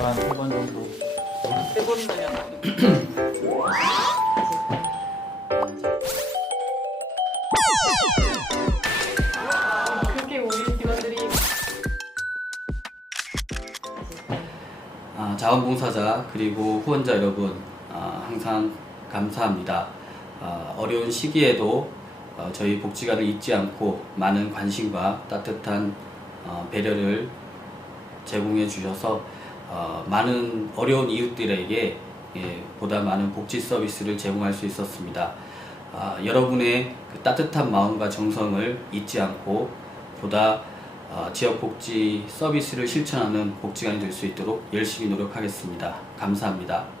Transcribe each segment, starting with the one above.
하루 한세 번 정도. 세. 그렇게 우리 직원들이 아, 자원봉사자 그리고 후원자 여러분 아, 항상 감사합니다. 아, 어려운 시기에도 어, 저희 복지관을 잊지 않고 많은 관심과 따뜻한 어, 배려를 제공해 주셔서 어, 많은 어려운 이웃들에게 예, 보다 많은 복지 서비스를 제공할 수 있었습니다. 아, 여러분의 그 따뜻한 마음과 정성을 잊지 않고 보다 어, 지역 복지 서비스를 실천하는 복지관이 될 수 있도록 열심히 노력하겠습니다. 감사합니다.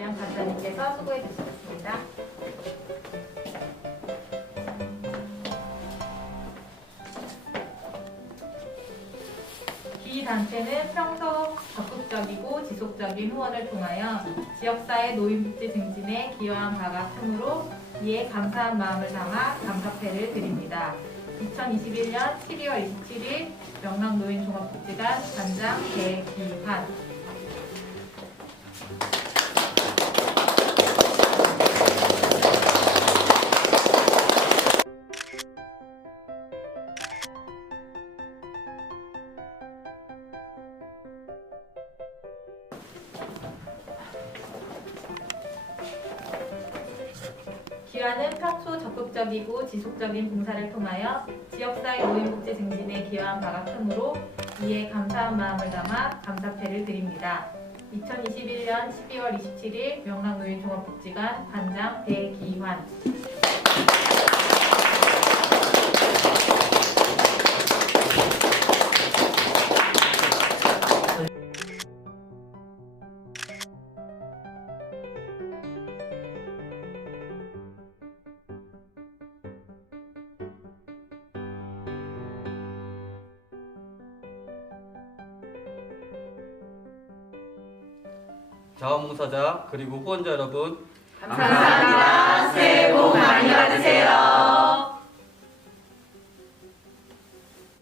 대기한 간사님께서 수고해 주셨습니다. 이 단체는 평소 적극적이고 지속적인 후원을 통하여 지역사회 노인복지 증진에 기여한 바가 크므로 이에 감사한 마음을 담아 감사패를 드립니다. 2021년 12월 27일 명랑노인종합복지관 관장 배기환 기관은 평소 적극적이고 지속적인 봉사를 통하여 지역사회 노인복지 증진에 기여한 바가 크므로 이에 감사한 마음을 담아 감사패를 드립니다. 2021년 12월 27일 명랑노인종합복지관 관장 배기환 자원봉사자 그리고 후원자 여러분 감사합니다. 새해 복 많이 받으세요.